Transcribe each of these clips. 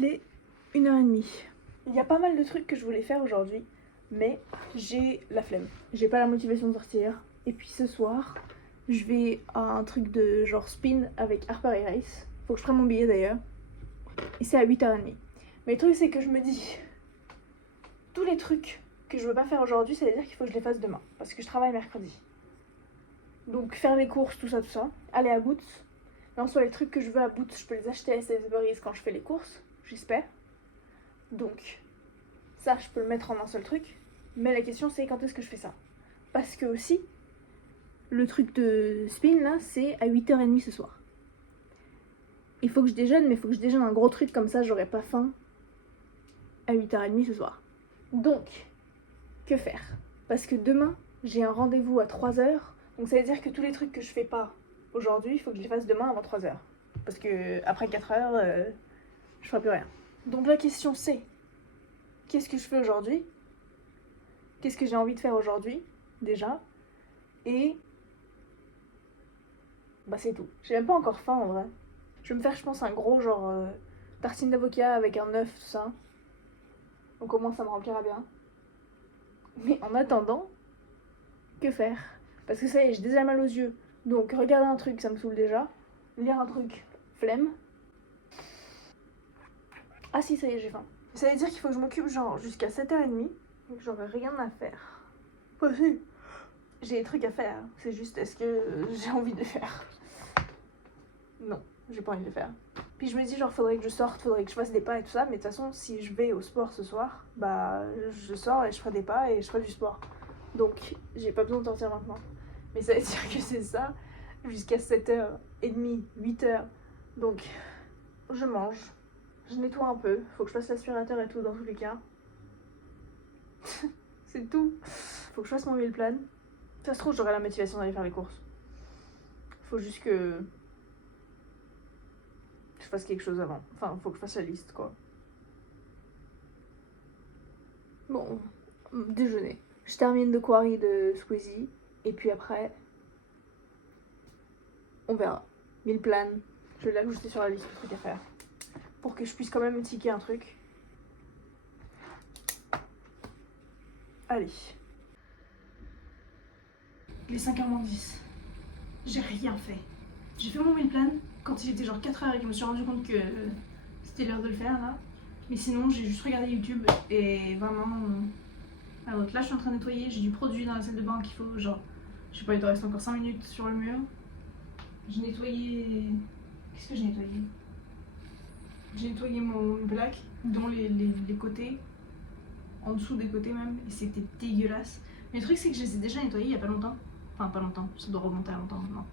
Il est 1h30. Il y a pas mal de trucs que je voulais faire aujourd'hui, mais j'ai la flemme. J'ai pas la motivation de sortir. Et puis ce soir, je vais à un truc de genre spin avec Harper et Race. Faut que je prenne mon billet d'ailleurs. Et c'est à 8h30. Mais le truc c'est que je me dis, tous les trucs que je veux pas faire aujourd'hui, ça veut dire qu'il faut que je les fasse demain. Parce que je travaille mercredi. Donc faire les courses, tout ça, aller à Boots. Mais en soi, les trucs que je veux à Boots, je peux les acheter à Sainsbury's quand je fais les courses, j'espère. Donc ça, je peux le mettre en un seul truc. Mais la question c'est quand est-ce que je fais ça. Parce que aussi, le truc de spin là, c'est à 8h30 ce soir. Il faut que je déjeune, mais il faut que je déjeune un gros truc comme ça, j'aurai pas faim à 8h30 ce soir. Donc, que faire? Parce que demain, j'ai un rendez-vous à 3h. Donc ça veut dire que tous les trucs que je fais pas aujourd'hui, il faut que je les fasse demain avant 3h. Parce que après 4h, je ferai plus rien. Donc la question c'est, qu'est-ce que je fais aujourd'hui? Qu'est-ce que j'ai envie de faire aujourd'hui, déjà? Et bah c'est tout. J'ai même pas encore faim en vrai. Je vais me faire, je pense, un gros genre tartine d'avocat avec un œuf, tout ça. Donc au moins ça me remplira bien. Mais en attendant, que faire? Parce que ça y est, j'ai déjà mal aux yeux. Donc regarder un truc, ça me saoule déjà. Lire un truc, flemme. Ah si, ça y est, j'ai faim. Ça veut dire qu'il faut que je m'occupe genre jusqu'à 7h30 et que j'aurai rien à faire. Pas si. J'ai des trucs à faire. C'est juste, est-ce que j'ai envie de les faire? Non, j'ai pas envie de les faire. Puis je me dis genre faudrait que je sorte, faudrait que je fasse des pas et tout ça, mais de toute façon si je vais au sport ce soir, bah je sors et je ferai des pas et je ferai du sport. Donc j'ai pas besoin de sortir maintenant. Mais ça veut dire que c'est ça jusqu'à 7h30, 8h. Donc je mange, je nettoie un peu, faut que je fasse l'aspirateur et tout dans tous les cas. C'est tout. Faut que je fasse mon meal plan. Ça se trouve j'aurai la motivation d'aller faire les courses. Faut juste que je fasse quelque chose avant. Enfin, faut que je fasse la liste, quoi. Bon, déjeuner. Je termine de Quarry de Squeezie. Et puis après, on verra. Meal plan. Je vais l'ajouter sur la liste de trucs à faire. Pour que je puisse quand même me ticker un truc. Allez. Il est 5h moins 10. J'ai rien fait. J'ai fait mon meal plan quand il était genre 4h et que je me suis rendu compte que c'était l'heure de le faire là. Mais sinon, j'ai juste regardé YouTube et vraiment. Alors là, je suis en train de nettoyer. J'ai du produit dans la salle de bain qu'il faut, genre. Je sais pas, il te reste encore 5 minutes sur le mur. J'ai nettoyé. Qu'est-ce que j'ai nettoyé? J'ai nettoyé mon black, dont les côtés. En dessous des côtés même. Et c'était dégueulasse. Mais le truc, c'est que je les ai déjà nettoyés il y a pas longtemps. Enfin, pas longtemps. Ça doit remonter à longtemps maintenant.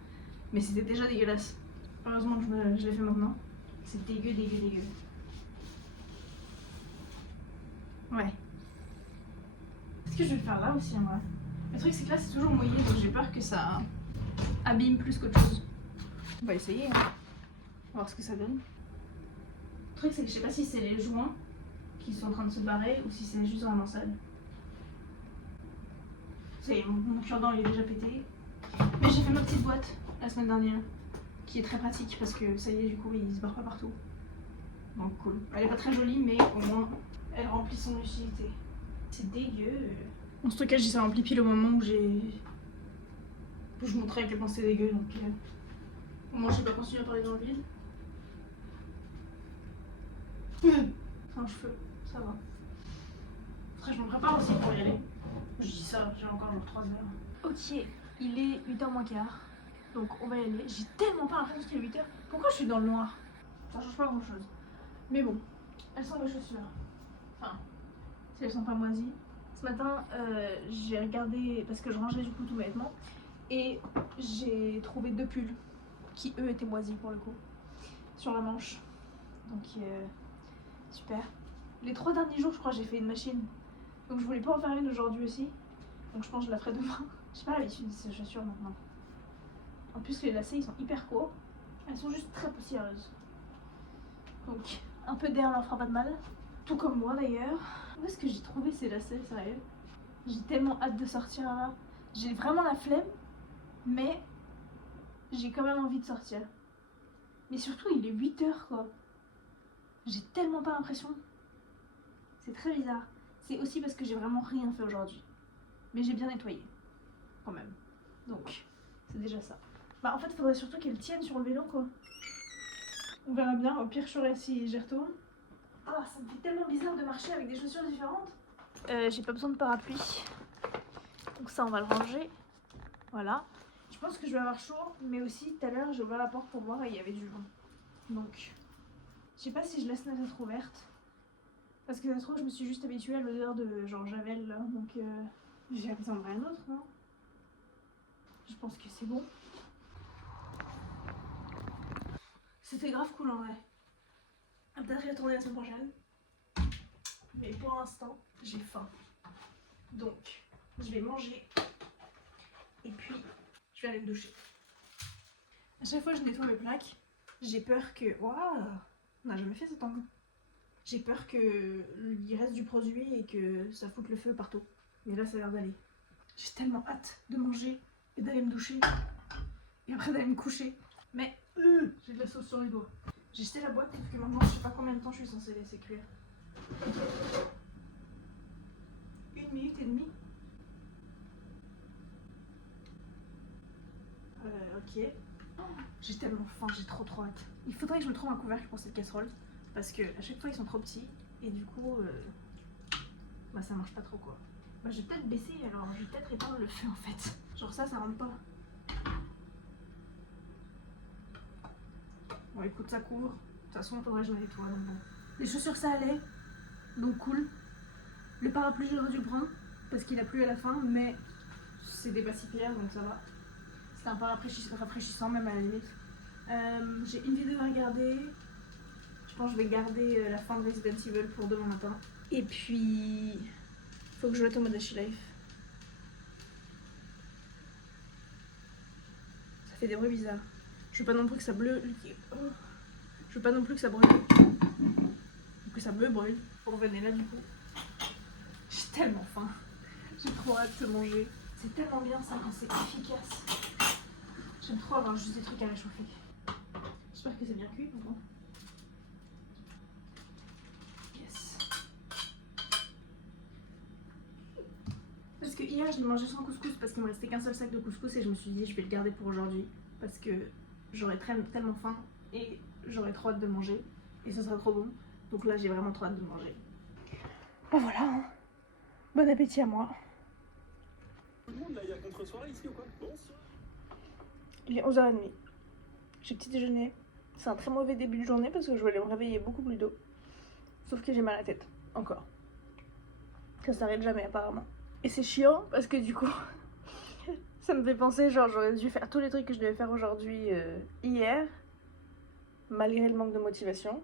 Mais c'était déjà dégueulasse. Heureusement que je l'ai fait maintenant. C'est dégueu. Ouais. Est-ce que je vais le faire là aussi en vrai? Le truc c'est que là c'est toujours mouillé donc j'ai peur que ça abîme plus qu'autre chose. On va essayer, hein. On va voir ce que ça donne. Le truc c'est que je sais pas si c'est les joints qui sont en train de se barrer ou si c'est juste vraiment sale. Ça y est, mon cure-dent il est déjà pété. Mais j'ai fait ma petite boîte la semaine dernière qui est très pratique parce que ça y est, du coup il se barre pas partout. Donc cool. Elle est pas très jolie mais au moins elle remplit son utilité. C'est dégueu. Mon stockage il s'est rempli pile au moment où je montrais à quel point c'était dégueu donc au moins je vais pas continuer à parler dans le vide. C'est un cheveu, ça va. Après je me prépare aussi pour y aller. Je dis ça, j'ai encore genre 3 heures. Ok, il est 8h moins quart. Donc on va y aller. J'ai tellement pas l'impression qu'il est 8h. Pourquoi je suis dans le noir? Ça change pas grand chose. Mais bon, elles sont mes chaussures. Enfin, si elles sont pas moisies. Ce matin, j'ai regardé, parce que je rangeais du coup tous mes vêtements, et j'ai trouvé 2 pulls qui eux étaient moisis pour le coup, sur la manche. Donc super. Les 3 derniers jours, je crois, j'ai fait une machine. Donc je voulais pas en faire une aujourd'hui aussi. Donc je pense que je la ferai demain. J'ai pas l'habitude de ces chaussures maintenant. En plus, les lacets ils sont hyper courts. Elles sont juste très poussiéreuses. Donc un peu d'air leur fera pas de mal. Tout comme moi d'ailleurs. Où est-ce que j'ai trouvé ces lacets, sérieux? J'ai tellement hâte de sortir là. J'ai vraiment la flemme, mais j'ai quand même envie de sortir. Mais surtout, il est 8h quoi. J'ai tellement pas l'impression. C'est très bizarre. C'est aussi parce que j'ai vraiment rien fait aujourd'hui. Mais j'ai bien nettoyé, quand même. Donc, c'est déjà ça. Bah en fait, il faudrait surtout qu'elle tienne sur le vélo, quoi. On verra bien. Au pire, je saurai si j'y retourne. Ah, ça me fait tellement bizarre de marcher avec des chaussures différentes. J'ai pas besoin de parapluie. Donc ça, on va le ranger. Voilà. Je pense que je vais avoir chaud, mais aussi tout à l'heure, j'ai ouvert la porte pour voir et il y avait du vent. Donc, je sais pas si je laisse la fenêtre ouverte. Parce que ça se trouve, je me suis juste habituée à l'odeur de genre Javel là. Donc, j'ai besoin de rien d'autre, non? Je pense que c'est bon. C'était grave cool en vrai. Peut-être y retourner la semaine prochaine. Mais pour l'instant, j'ai faim. Donc, je vais manger. Et puis, je vais aller me doucher. À chaque fois que je nettoie mes plaques, j'ai peur que... Waouh! On n'a jamais fait cet angle. J'ai peur qu'il reste du produit et que ça foute le feu partout. Mais là, ça a l'air d'aller. J'ai tellement hâte de manger et d'aller me doucher. Et après d'aller me coucher. Mais j'ai de la sauce sur les doigts. J'ai jeté la boîte parce que maintenant, je sais pas combien de temps je suis censée laisser cuire. 1 minute et demie. Ok. J'ai tellement faim, j'ai trop hâte. Il faudrait que je me trouve un couvercle pour cette casserole. Parce que à chaque fois ils sont trop petits. Et du coup, bah ça marche pas trop quoi. Bah je vais peut-être baisser alors, je vais peut-être éteindre le feu en fait. Genre ça rentre pas. Bon écoute, ça couvre. De toute façon, il faudrait que je me nettoie donc bon. Les chaussures ça allait. Donc cool. Le parapluie j'aurais dû le prendre. Parce qu'il a plu à la fin, mais c'était pas si pire donc ça va. C'est un peu rafraîchissant même à la limite. J'ai une vidéo à regarder. Je pense que je vais garder la fin de Resident Evil pour demain matin. Et puis, faut que je mette au Modachi Life. Ça fait des bruits bizarres. Je veux pas non plus que ça bleu. Je veux pas non plus que ça brûle. Que ça me brûle. Pour venir là du coup. J'ai tellement faim. J'ai trop hâte de manger. C'est tellement bien ça quand c'est efficace. J'aime trop avoir juste des trucs à réchauffer. J'espère que c'est bien cuit ou non. Yes. Parce que hier je l'ai mangé sans couscous parce qu'il me restait qu'un seul sac de couscous et je me suis dit je vais le garder pour aujourd'hui parce que j'aurais tellement faim et j'aurais trop hâte de manger et ce serait trop bon. Donc là j'ai vraiment trop hâte de manger. Bon voilà, hein. Bon appétit à moi. Tout le monde là, il y a contre-soirée ici ou quoi? Bon. Il est 11h30. J'ai petit déjeuner. C'est un très mauvais début de journée parce que je voulais me réveiller beaucoup plus tôt. Sauf que j'ai mal à la tête. Encore. Ça s'arrête jamais apparemment. Et c'est chiant parce que du coup, ça me fait penser genre j'aurais dû faire tous les trucs que je devais faire aujourd'hui hier, malgré le manque de motivation.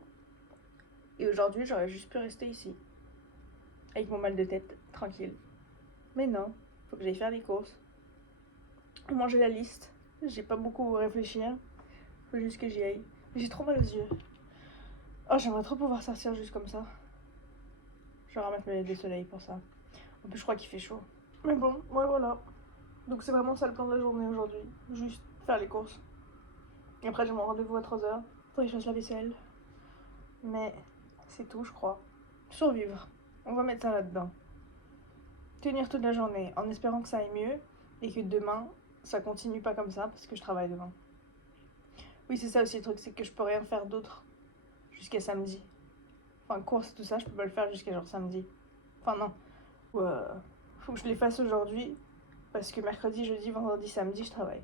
Et aujourd'hui j'aurais juste pu rester ici, avec mon mal de tête, tranquille. Mais non, faut que j'aille faire les courses. Manger la liste, j'ai pas beaucoup à réfléchir. Faut juste que j'y aille. J'ai trop mal aux yeux. Oh, j'aimerais trop pouvoir sortir juste comme ça. Je vais remettre mes lunettes de soleil pour ça. En plus, je crois qu'il fait chaud. Mais bon, ouais, voilà. Donc, c'est vraiment ça le plan de la journée aujourd'hui. Juste faire les courses. Et après, j'ai mon rendez-vous à 3h. Faudrait que je fasse la vaisselle. Mais c'est tout, je crois. Survivre. On va mettre ça là-dedans. Tenir toute la journée en espérant que ça aille mieux et que demain, ça continue pas comme ça parce que je travaille demain. Oui, c'est ça aussi le truc, c'est que je peux rien faire d'autre jusqu'à samedi. Enfin, course et tout ça, je peux pas le faire jusqu'à genre samedi. Enfin, non. Faut que je les fasse aujourd'hui parce que mercredi, jeudi, vendredi, samedi, je travaille.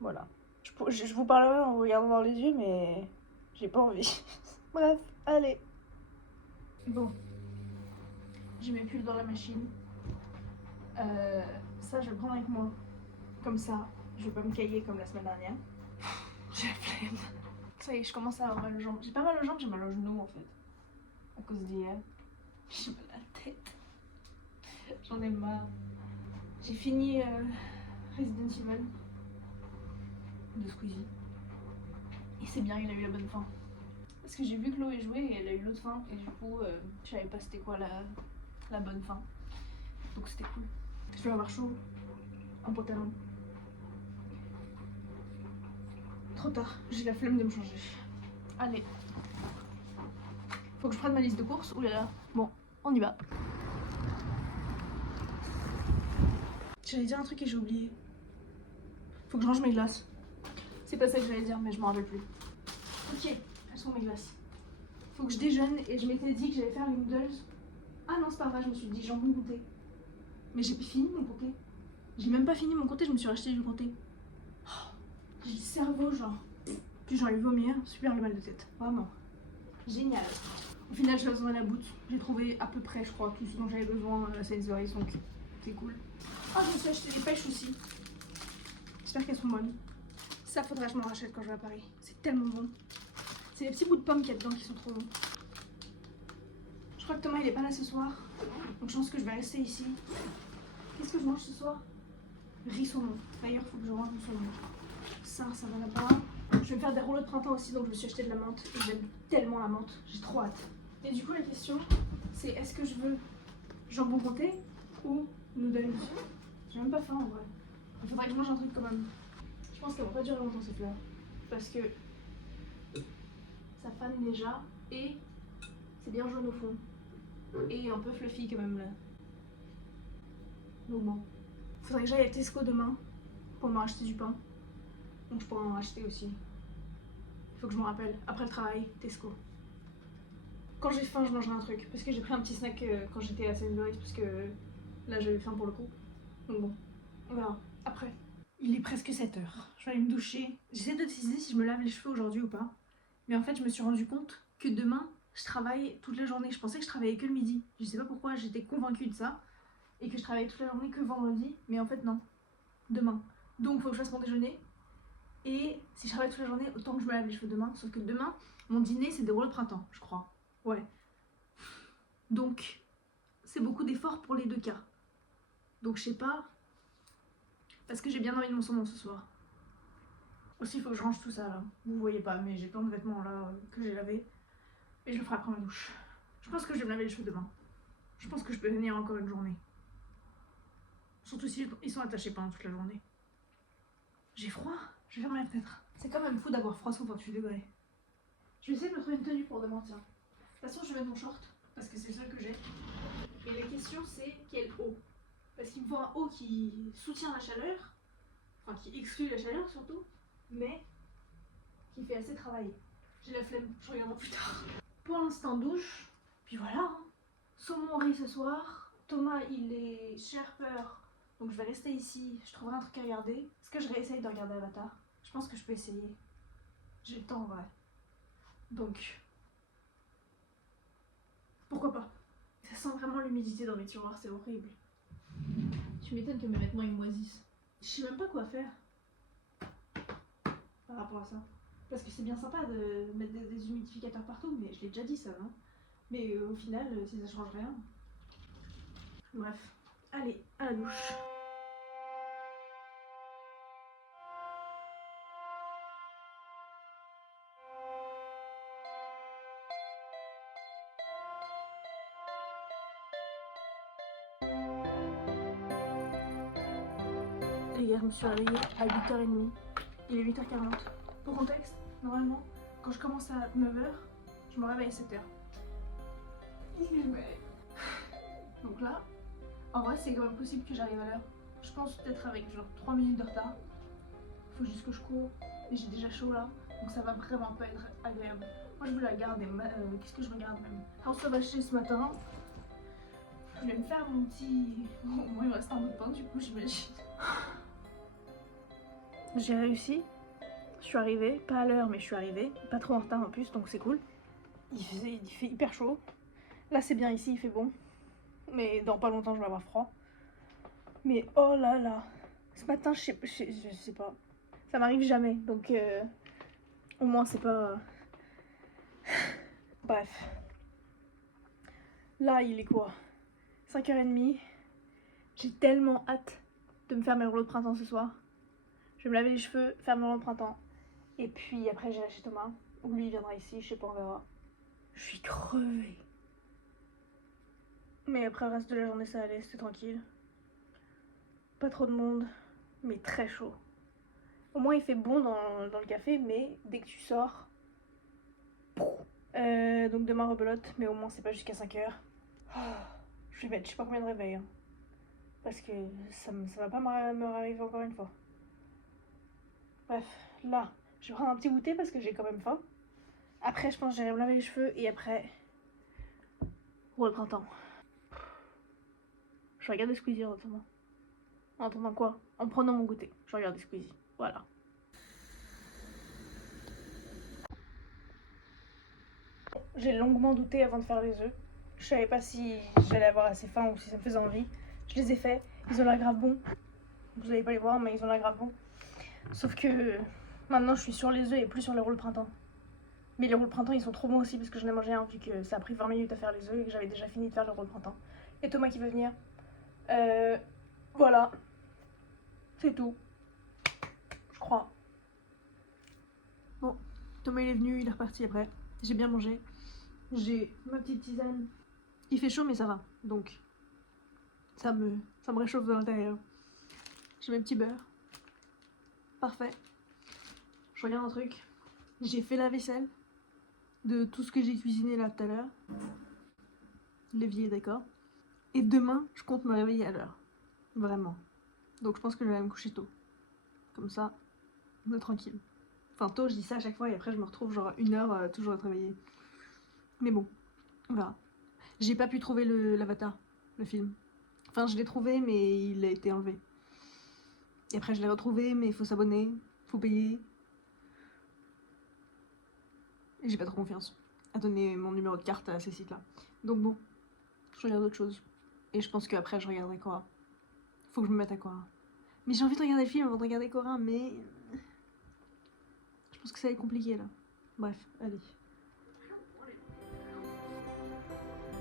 Voilà. Je vous parlerai en vous regardant dans les yeux, mais j'ai pas envie. Bref, allez. Bon. J'ai mes pulls dans la machine. Ça, je vais le prendre avec moi. Comme ça, je vais pas me cailler comme la semaine dernière. J'ai la flemme. Ça y est, je commence à avoir mal aux jambes. J'ai pas mal aux jambes, j'ai mal aux genoux en fait. À cause d'hier. J'ai mal à la tête. J'en ai marre. J'ai fini Resident Evil de Squeezie. Et c'est bien, il a eu la bonne fin. Parce que j'ai vu Chloé jouer et elle a eu l'autre fin. Et du coup, je savais pas c'était quoi la bonne fin. Donc c'était cool. Je vais avoir chaud en pantalon. Trop tard, j'ai la flemme de me changer. Allez. Faut que je prenne ma liste de courses. Ouh là là. Bon, on y va. J'allais dire un truc et j'ai oublié. Faut que je range mes glaces. C'est pas ça que j'allais dire, mais je m'en rappelle plus. Ok, elles sont mes glaces. Faut que je déjeune et je m'étais dit que j'allais faire les noodles. Ah non, c'est pas vrai, je me suis dit jambon comté. Mais j'ai pas fini mon comté. J'ai même pas fini mon comté, je me suis racheté du comté. Oh, j'ai le cerveau, genre. Puis j'ai envie de vomir, super le mal de tête. Vraiment. Génial. Au final, je suis à la boute. J'ai trouvé à peu près, je crois, tout ce dont j'avais besoin à Sainsbury's, donc c'est cool. Ah, je me suis acheté des pêches aussi. J'espère qu'elles sont bonnes. Ça, faudra que je m'en rachète quand je vais à Paris. C'est tellement bon. C'est les petits bouts de pommes qu'il y a dedans qui sont trop bons. Je crois que Thomas il est pas là ce soir. Donc je pense que je vais rester ici. Qu'est-ce que je mange ce soir? Riz saumon. D'ailleurs, il faut que je mange du saumon. Ça va là-bas. Je vais me faire des rouleaux de printemps aussi, donc je me suis acheté de la menthe. Et j'aime tellement la menthe. J'ai trop hâte. Et du coup, la question, c'est est-ce que je veux jambon comté ou noodles? J'ai même pas faim en vrai. Il faudrait que je mange un truc quand même. Je pense qu'elles vont pas durer longtemps ces fleurs. Parce que ça fane déjà et c'est bien jaune au fond. Et un peu fluffy quand même là. Donc bon. Faudrait que j'aille à Tesco demain pour me racheter du pain. Donc je pourrais en racheter aussi. Faut que je me rappelle. Après le travail, Tesco. Quand j'ai faim, je mangerai un truc. Parce que j'ai pris un petit snack quand j'étais à Sainsbury's. Parce que là j'avais faim pour le coup. Donc bon, on verra. Après. Il est presque 7h. Je vais aller me doucher. J'essaie de décider si je me lave les cheveux aujourd'hui ou pas. Mais en fait, je me suis rendu compte que demain, je travaille toute la journée. Je pensais que je travaillais que le midi. Je sais pas pourquoi, j'étais convaincue de ça. Et que je travaillais toute la journée que vendredi. Mais en fait, non. Demain. Donc, il faut que je fasse mon déjeuner. Et si je travaille toute la journée, autant que je me lave les cheveux demain. Sauf que demain, mon dîner, c'est des rouleaux de printemps, je crois. Ouais. Donc, c'est beaucoup d'efforts pour les deux cas. Donc, je sais pas. Parce que j'ai bien envie de mon saumon ce soir. Aussi, il faut que je range tout ça là. Vous voyez pas, mais j'ai plein de vêtements là que j'ai lavés. Et je le ferai après ma douche. Je pense que je vais me laver les cheveux demain. Je pense que je peux venir encore une journée. Surtout si ils sont attachés pendant toute la journée. J'ai froid. Je vais fermer la fenêtre. C'est quand même fou d'avoir froid sous 28 degrés. Je vais essayer de me trouver une tenue pour demain, tiens. De toute façon, je vais mettre mon short. Parce que c'est le seul que j'ai. Et la question, c'est quel haut? Parce qu'il me faut un haut qui soutient la chaleur. Enfin, qui exclut la chaleur surtout. Mais qui fait assez travailler. J'ai la flemme, je regarderai plus tard. Pour l'instant, douche. Puis voilà. Hein. Saumon riz ce soir. Thomas, il est chez Harper. Donc je vais rester ici. Je trouverai un truc à regarder. Est-ce que je réessaye de regarder Avatar? Je pense que je peux essayer. J'ai le temps en vrai. Donc, pourquoi pas? Ça sent vraiment l'humidité dans mes tiroirs, c'est horrible. Tu m'étonnes que mes vêtements ils moisissent. Je sais même pas quoi faire par rapport à ça. Parce que c'est bien sympa de mettre des humidificateurs partout, mais je l'ai déjà dit ça, non? Mais au final, si ça change rien. Bref, allez, à la douche. Les gars, je me suis réveillée à 8h30. Il est 8h40. Pour contexte, normalement, quand je commence à 9h, je me réveille à 7h. Donc là, en vrai, c'est quand même possible que j'arrive à l'heure. Je pense peut-être avec genre 3 minutes de retard. Faut juste que je cours. Et j'ai déjà chaud là. Donc ça va vraiment pas être agréable. Moi je veux la garder. Qu'est-ce que je regarde même? House of Ashes ce matin. Je vais me faire mon petit... Bon, il me reste un bout de pain du coup j'imagine. J'ai réussi. Je suis arrivée. Pas à l'heure mais je suis arrivée. Pas trop en retard en plus donc c'est cool. Il fait hyper chaud. Là c'est bien ici, il fait bon. Mais dans pas longtemps je vais avoir froid. Mais oh là là. Ce matin je sais pas. Ça m'arrive jamais donc au moins c'est pas... Bref. Là il est quoi? 5h30. J'ai tellement hâte de me faire mes rouleaux de printemps ce soir. Je vais me laver les cheveux, faire mes rouleaux de printemps. Et puis après j'irai chez Thomas. Ou lui il viendra ici, je sais pas, on verra. Je suis crevée. Mais après le reste de la journée ça allait, c'était tranquille. Pas trop de monde, mais très chaud. Au moins il fait bon dans le café, mais dès que tu sors, Donc demain rebelote, mais au moins c'est pas jusqu'à 5h. Je vais mettre je sais pas combien de réveils. Hein, parce que ça va pas me arriver encore une fois. Bref, là, je vais prendre un petit goûter parce que j'ai quand même faim. Après, je pense que j'irai me laver les cheveux et après, pour le printemps. Je vais regarder Squeezie en attendant. En attendant quoi? En prenant mon goûter. Je vais regarder Squeezie. Voilà. J'ai longuement douté avant de faire les œufs. Je savais pas si j'allais avoir assez faim ou si ça me faisait envie. Je les ai faits. Ils ont l'air grave bons. Vous allez pas les voir, mais ils ont l'air grave bons. Sauf que maintenant, je suis sur les œufs et plus sur les rôles printemps. Mais les rôles printemps, ils sont trop bons aussi parce que j'en ai mangé un vu que ça a pris 20 minutes à faire les œufs et que j'avais déjà fini de faire le rôle printemps. Et Thomas qui veut venir. Voilà. C'est tout. Je crois. Bon, Thomas il est venu, il est reparti après. J'ai bien mangé. J'ai ma petite tisane. Il fait chaud mais ça va. Donc ça me réchauffe de l'intérieur. J'ai mes petits beurres. Parfait. Je regarde un truc. J'ai fait la vaisselle de tout ce que j'ai cuisiné là tout à l'heure. L'évier, d'accord. Et demain, je compte me réveiller à l'heure. Vraiment. Donc je pense que je vais me coucher tôt. Comme ça, on est tranquille. Enfin tôt, je dis ça à chaque fois et après je me retrouve genre 1h toujours à être réveillée. Mais bon, on verra. J'ai pas pu trouver l'Avatar, le film. Enfin je l'ai trouvé mais il a été enlevé. Et après je l'ai retrouvé mais il faut s'abonner, faut payer. Et j'ai pas trop confiance à donner mon numéro de carte à ces sites-là. Donc bon, je regarde autre chose. Et je pense qu'après je regarderai Korra. Faut que je me mette à Korra. Mais j'ai envie de regarder le film avant de regarder Korra, mais... je pense que ça va être compliqué là. Bref, allez.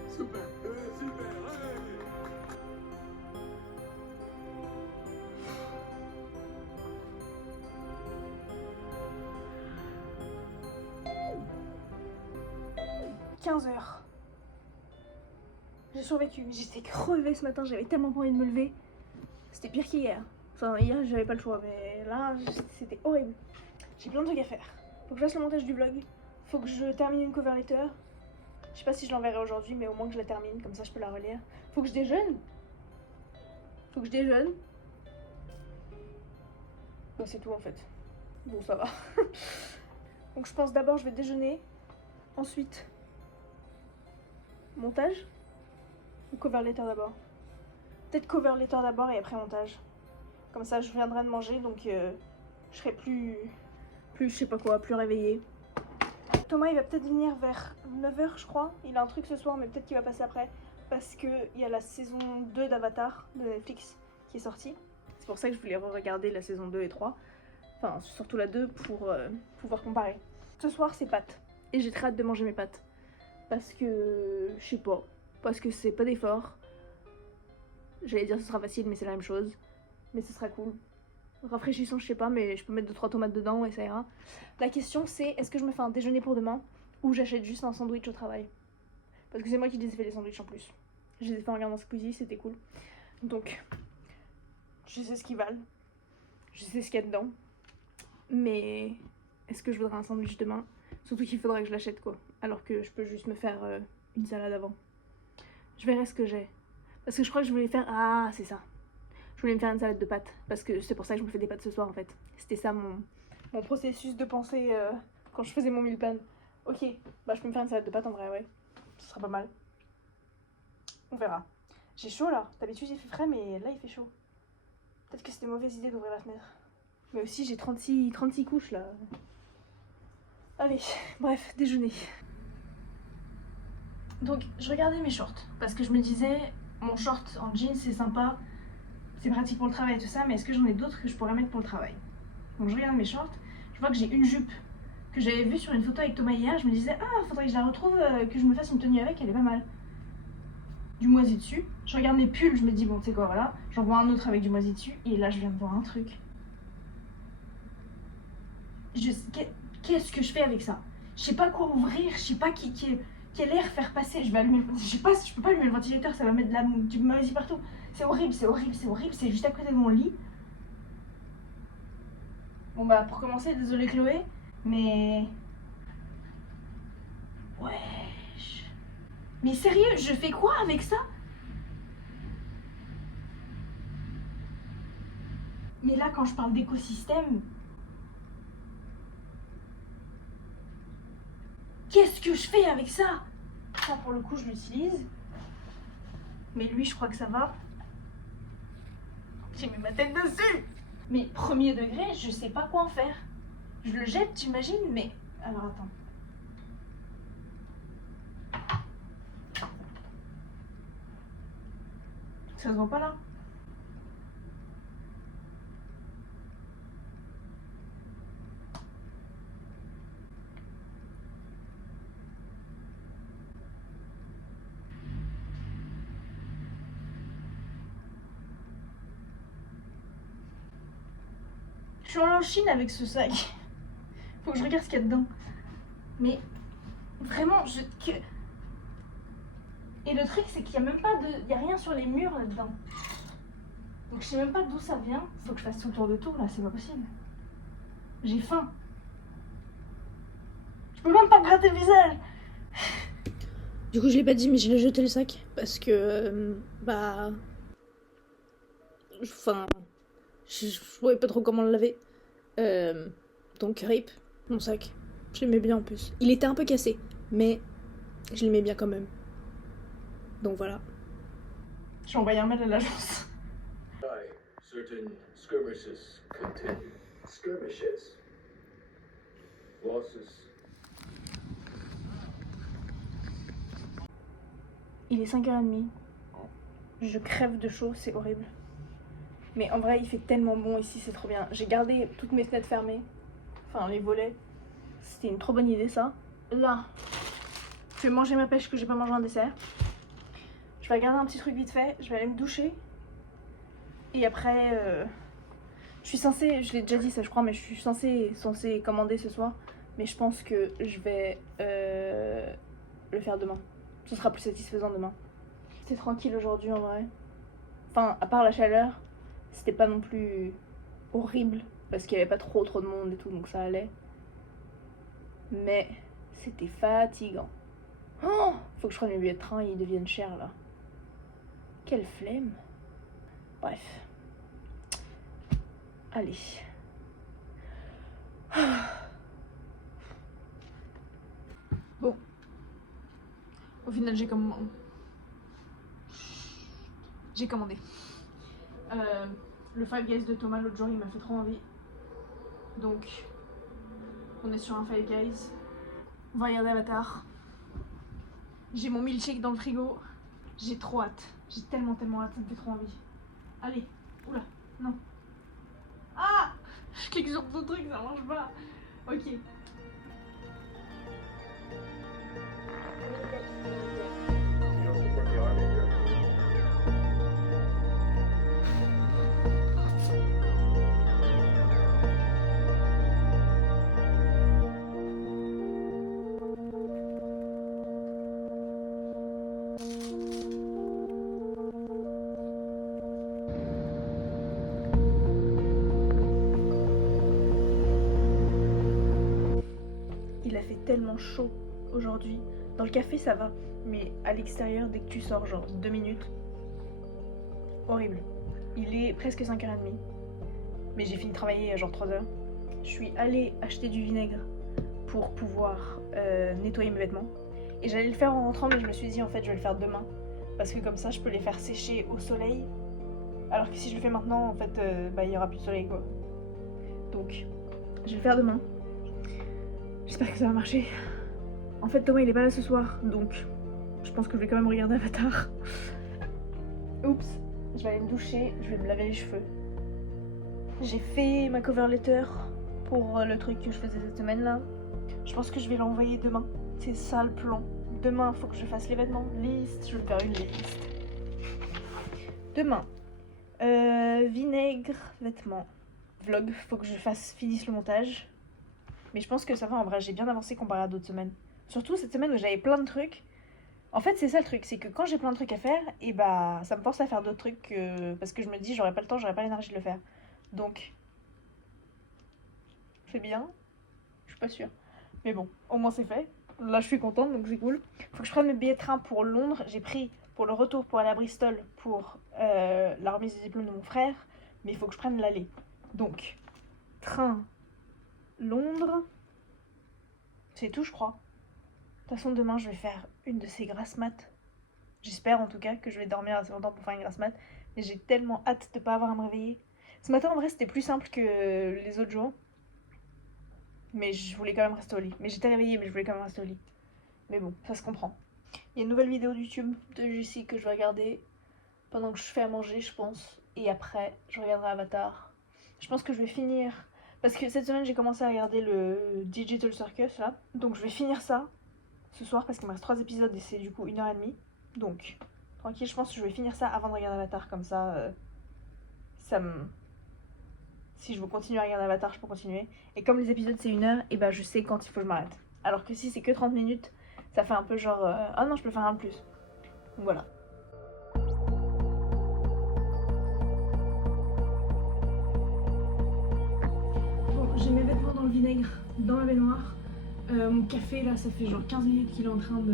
Super, super, allez. « 15h. J'ai survécu. J'étais crevée ce matin, j'avais tellement pas envie de me lever. C'était pire qu'hier. Enfin, hier, j'avais pas le choix, mais là, c'était horrible. J'ai plein de trucs à faire. Faut que je fasse le montage du vlog. Faut que je termine une cover letter. Je sais pas si je l'enverrai aujourd'hui, mais au moins que je la termine, comme ça je peux la relire. Faut que je déjeune. Faut que je déjeune. Bah, c'est tout en fait. Bon, ça va. Donc je pense d'abord je vais déjeuner. Ensuite, montage. Ou cover letter d'abord. Peut-être cover letter d'abord et après montage. Comme ça je viendrai de manger, donc je serai plus je sais pas quoi, plus réveillée. Thomas il va peut-être venir vers 9h je crois. Il a un truc ce soir mais peut-être qu'il va passer après. Parce qu'il y a la saison 2 d'Avatar de Netflix qui est sortie. C'est pour ça que je voulais re-regarder la saison 2 et 3. Enfin surtout la 2 pour pouvoir comparer. Ce soir c'est pâtes. Et j'ai très hâte de manger mes pâtes. Parce que... je sais pas. Parce que c'est pas d'effort. J'allais dire ce sera facile mais c'est la même chose. Mais ce sera cool. Rafraîchissant je sais pas mais je peux mettre 2-3 tomates dedans et ça ira. La question c'est est-ce que je me fais un déjeuner pour demain ou j'achète juste un sandwich au travail. Parce que c'est moi qui les ai fait les sandwichs en plus. Je les ai fait en regardant Squeezie, c'était cool. Donc je sais ce qu'ils valent. Je sais ce qu'il y a dedans. Mais est-ce que je voudrais un sandwich demain? Surtout qu'il faudrait que je l'achète quoi. Alors que je peux juste me faire une salade avant. Je verrai ce que j'ai. Parce que je crois que je voulais faire... ah c'est ça. Je voulais me faire une salade de pâtes. Parce que c'est pour ça que je me fais des pâtes ce soir en fait. C'était ça mon processus de pensée quand je faisais mon meal plan. Ok, bah je peux me faire une salade de pâtes en vrai, ouais. Ce sera pas mal. On verra. J'ai chaud là. D'habitude il fait frais mais là il fait chaud. Peut-être que c'était mauvaise idée d'ouvrir la fenêtre. Mais aussi j'ai 36 couches là. Allez, bref, déjeuner. Donc je regardais mes shorts parce que je me disais mon short en jeans c'est sympa, c'est pratique pour le travail et tout ça, mais est-ce que j'en ai d'autres que je pourrais mettre pour le travail? Donc je regarde mes shorts, je vois que j'ai une jupe que j'avais vue sur une photo avec Thomas hier, je me disais ah faudrait que je la retrouve, que je me fasse une tenue avec, elle est pas mal. Du moisi dessus, je regarde mes pulls, je me dis bon tu sais quoi voilà, j'en vois un autre avec du moisi dessus et là je viens de voir un truc. Qu'est-ce que je fais avec ça? Je sais pas quoi ouvrir, je sais pas quel air faire passer. Je vais allumer le... je sais pas, je peux pas allumer le ventilateur, ça va mettre du moisi partout. C'est horrible, c'est horrible, c'est horrible, c'est juste à côté de mon lit. Bon bah pour commencer, désolé Chloé, mais... Wesh. Mais sérieux, je fais quoi avec ça? Mais là, quand je parle d'écosystème, qu'est-ce que je fais avec ça? Ça, pour le coup, je l'utilise. Mais lui, je crois que ça va. J'ai mis ma tête dessus. Mais premier degré, je sais pas quoi en faire. Je le jette, j'imagine, mais... Alors, attends. Ça se voit pas, là? Je suis en Chine avec ce sac. Faut que je regarde ce qu'il y a dedans. Mais vraiment, Et le truc, c'est qu'il n'y a même pas de... Il n'y a rien sur les murs là-dedans. Donc je sais même pas d'où ça vient. Faut que je fasse tout le tour de tour là, c'est pas possible. J'ai faim. Je peux même pas me gratter le visage. Du coup, je l'ai pas dit, mais je l'ai jeté le sac. Parce que... Enfin... Je savais pas trop comment le laver. Donc, rip, mon sac. Je l'aimais bien en plus. Il était un peu cassé, mais je l'aimais bien quand même. Donc voilà. J'ai envoyé un mail à l'agence. Certain skirmishes continue. Skirmishes? Losses. Il est 5h30. Je crève de chaud, c'est horrible. Mais en vrai, il fait tellement bon ici, c'est trop bien. J'ai gardé toutes mes fenêtres fermées. Enfin, les volets. C'était une trop bonne idée, ça. Là, je vais manger ma pêche que j'ai pas mangé en dessert. Je vais regarder un petit truc vite fait. Je vais aller me doucher. Et après, je suis censée, je l'ai déjà dit ça je crois, mais je suis censée commander ce soir. Mais je pense que je vais le faire demain. Ce sera plus satisfaisant demain. C'était tranquille aujourd'hui en vrai. Enfin, à part la chaleur, c'était pas non plus horrible. Parce qu'il y avait pas trop de monde et tout, donc ça allait. Mais c'était fatigant. Oh, faut que je prenne mes billets de train, ils deviennent chers là. Quelle flemme. Bref. Allez. Bon. Au final, j'ai commandé. Le Five Guys de Thomas l'autre jour, il m'a fait trop envie. Donc, on est sur un Five Guys. On va regarder Avatar. J'ai mon milkshake dans le frigo. J'ai trop hâte. J'ai tellement hâte, ça me fait trop envie. Allez. Oula, non. Ah! Je clique sur d'autres trucs, ça marche pas. Ok. You don't support the army, do you? Il a fait tellement chaud aujourd'hui. Dans le café, ça va. Mais à l'extérieur, dès que tu sors, genre 2 minutes, horrible. Il est presque 5h30. Mais j'ai fini de travailler à genre 3h. Je suis allée acheter du vinaigre pour pouvoir nettoyer mes vêtements. Et j'allais le faire en rentrant, mais je me suis dit en fait je vais le faire demain. Parce que comme ça je peux les faire sécher au soleil. Alors que si je le fais maintenant, en fait, il y aura plus de soleil quoi. Donc, je vais le faire demain. J'espère que ça va marcher. En fait, Thomas il est pas là ce soir, donc je pense que je vais quand même regarder Avatar. Oups, je vais aller me doucher, je vais me laver les cheveux. J'ai fait ma cover letter pour le truc que je faisais cette semaine là. Je pense que je vais l'envoyer demain. C'est ça le plan. Demain, il faut que je fasse les vêtements. Liste, je vais faire une liste. Demain, vinaigre, vêtements, vlog. Faut que je finisse le montage. Mais je pense que ça va en vrai, j'ai bien avancé comparé à d'autres semaines. Surtout cette semaine où j'avais plein de trucs. En fait, c'est ça le truc, c'est que quand j'ai plein de trucs à faire, et bah ça me force à faire d'autres trucs parce que je me dis j'aurais pas le temps, j'aurais pas l'énergie de le faire. Donc, c'est bien. Je suis pas sûre. Mais bon, au moins c'est fait. Là, je suis contente, donc c'est cool. Faut que je prenne mes billets de train pour Londres. J'ai pris pour le retour pour aller à Bristol pour la remise des diplômes de mon frère. Mais il faut que je prenne l'aller. Donc, train, Londres. C'est tout, je crois. De toute façon, demain, je vais faire une de ces grasses mat. J'espère en tout cas que je vais dormir assez longtemps pour faire une grasse mat. Mais j'ai tellement hâte de pas avoir à me réveiller. Ce matin, en vrai, c'était plus simple que les autres jours. Mais je voulais quand même rester au lit. Mais j'étais réveillée, mais je voulais quand même rester au lit. Mais bon, ça se comprend. Il y a une nouvelle vidéo de YouTube de Jessie que je vais regarder pendant que je fais à manger, je pense. Et après, je regarderai Avatar. Je pense que je vais finir... Parce que cette semaine, j'ai commencé à regarder le Digital Circus, là. Donc je vais finir ça ce soir, parce qu'il me reste 3 épisodes et c'est du coup 1h30. Donc, tranquille, je pense que je vais finir ça avant de regarder Avatar. Comme ça, ça me... Si je veux continuer à regarder Avatar, je peux continuer. Et comme les épisodes c'est 1 heure, et bah je sais quand il faut que je m'arrête. Alors que si c'est que 30 minutes, ça fait un peu genre... ah non, je peux faire un de plus. Donc voilà. Bon, j'ai mes vêtements dans le vinaigre, dans ma baignoire. Mon café là, ça fait genre 15 minutes qu'il est en train de...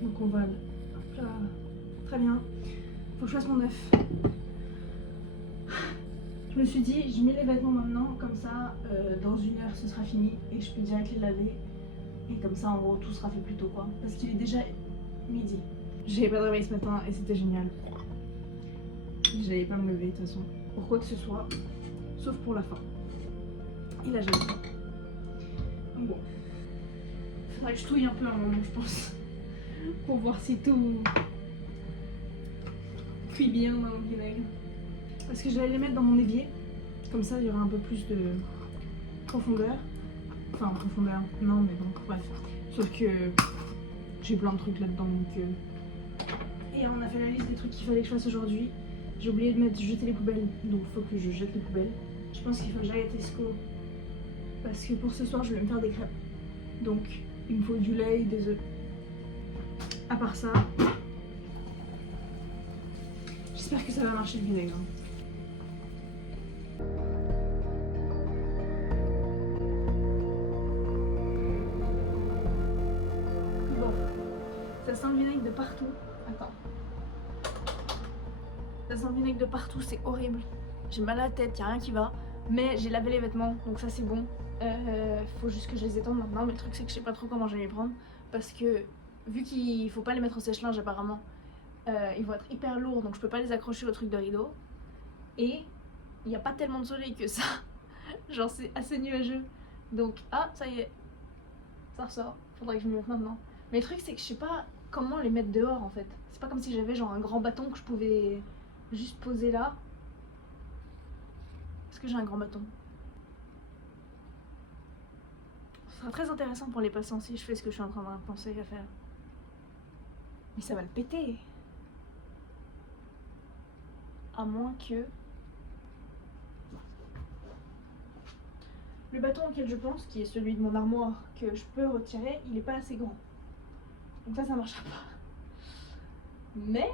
Donc on va... Hop là. Très bien. Faut que je fasse mon œuf. Je me suis dit, je mets les vêtements maintenant, comme ça, dans 1 heure ce sera fini et je peux direct les laver. Et comme ça, en gros, tout sera fait plus tôt, quoi. Parce qu'il est déjà midi. J'avais pas de réveil ce matin et c'était génial. J'allais pas me lever de toute façon, pour quoi que ce soit, sauf pour la fin. Et là, j'avais faim. Donc bon. Faudrait que je touille un peu à un moment, je pense. Pour voir si tout cuit bien dans le vinaigre. Parce que j'allais les mettre dans mon évier. Comme ça, il y aura un peu plus de profondeur. Enfin, profondeur, non, mais bon, bref. Sauf que j'ai plein de trucs là-dedans, donc... Et on a fait la liste des trucs qu'il fallait que je fasse aujourd'hui. J'ai oublié de mettre jeter les poubelles, donc faut que je jette les poubelles. Je pense qu'il faut que j'aille à Tesco. Parce que pour ce soir, je vais me faire des crêpes. Donc, il me faut du lait et des œufs. À part ça... J'espère que ça va marcher le vinaigre. Bon, ça sent le vinaigre de partout. Attends. Ça sent le vinaigre de partout, c'est horrible. J'ai mal à la tête, y'a rien qui va. Mais j'ai lavé les vêtements, donc ça c'est bon. Faut juste que je les étende maintenant, mais le truc c'est que je sais pas trop comment je vais les prendre. Parce que, vu qu'il faut pas les mettre au sèche-linge apparemment, ils vont être hyper lourds, donc je peux pas les accrocher au truc de rideau. Et il n'y a pas tellement de soleil que ça. Genre c'est assez nuageux. Donc, ah, ça y est. Ça ressort. Faudrait que je me mette maintenant. Mais le truc c'est que je sais pas comment les mettre dehors en fait. C'est pas comme si j'avais genre un grand bâton que je pouvais juste poser là. Est-ce que j'ai un grand bâton? Ce sera très intéressant pour les passants si je fais ce que je suis en train de penser à faire. Mais ça va le péter. À moins que... Le bâton auquel je pense, qui est celui de mon armoire que je peux retirer, il est pas assez grand. Donc ça marchera pas. Mais...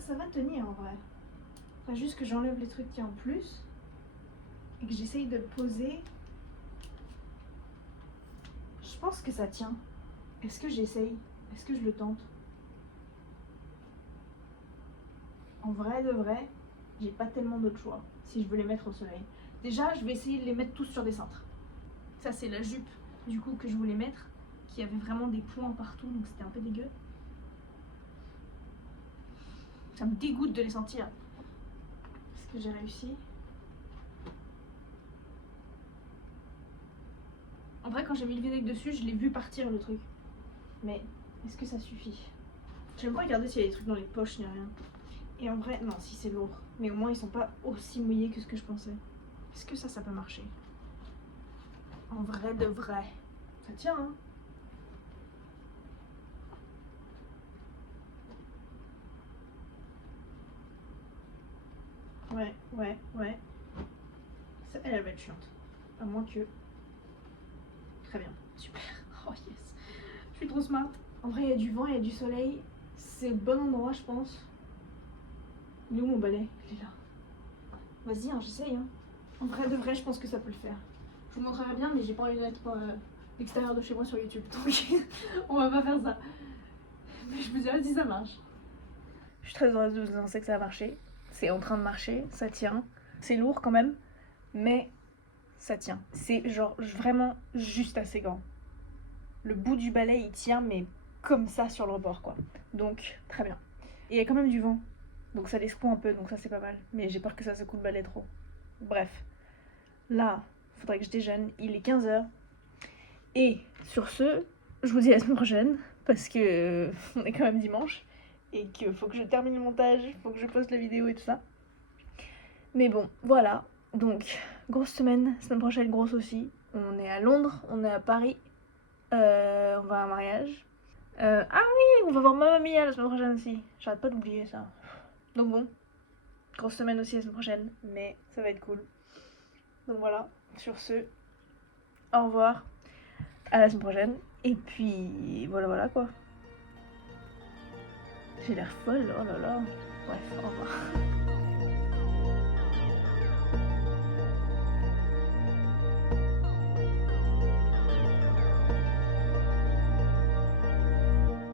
Ça va tenir en vrai. Faut juste que j'enlève les trucs qui en plus. Et que j'essaye de poser. Je pense que ça tient. Est-ce que j'essaye? Est-ce que je le tente? En vrai de vrai, j'ai pas tellement d'autres choix si je veux les mettre au soleil. Déjà, je vais essayer de les mettre tous sur des cintres. Ça, c'est la jupe du coup que je voulais mettre, qui avait vraiment des points partout, donc c'était un peu dégueu. Ça me dégoûte de les sentir. Est-ce que j'ai réussi? En vrai, quand j'ai mis le vinaigre dessus, je l'ai vu partir le truc. Mais est-ce que ça suffit? Je vais même pas regarder s'il y a des trucs dans les poches ni rien. Et en vrai, non, si c'est lourd. Mais au moins, ils sont pas aussi mouillés que ce que je pensais. Est-ce que ça peut marcher? En vrai de vrai. Ça tient, hein? Ouais. Ça, elle va être chiante. À moins que... Très bien, super. Oh yes. Je suis trop smart. En vrai, il y a du vent, il y a du soleil. C'est le bon endroit, je pense. Il est où mon balai? Il est là. Vas-y, hein, j'essaye. Hein. En vrai de vrai, je pense que ça peut le faire. Je vous montrerai bien, mais j'ai pas envie de mettre l'extérieur de chez moi sur YouTube. Donc, on va pas faire ça. Mais je me dirai si ça marche. Je suis très heureuse de vous annoncer que ça a marché. C'est en train de marcher, ça tient. C'est lourd quand même, mais ça tient. C'est genre vraiment juste assez grand. Le bout du balai, il tient, mais comme ça sur le rebord, quoi. Donc, très bien. Et il y a quand même du vent. Donc ça les secoue un peu, donc ça c'est pas mal. Mais j'ai peur que ça secoue le balai trop. Bref. Là, faudrait que je déjeune. Il est 15h. Et sur ce, je vous dis à la semaine prochaine. Parce que on est quand même dimanche. Et qu'il faut que je termine le montage. Faut que je poste la vidéo et tout ça. Mais bon, voilà. Donc, grosse semaine. Semaine prochaine, grosse aussi. On est à Londres. On est à Paris. On va à un mariage. Ah oui, on va voir Mamma Mia la semaine prochaine aussi. J'arrête pas d'oublier ça. Donc bon, grosse semaine aussi la semaine prochaine, mais ça va être cool. Donc voilà, sur ce, au revoir, à la semaine prochaine. Et puis voilà quoi. J'ai l'air folle, oh là là. Bref, au revoir.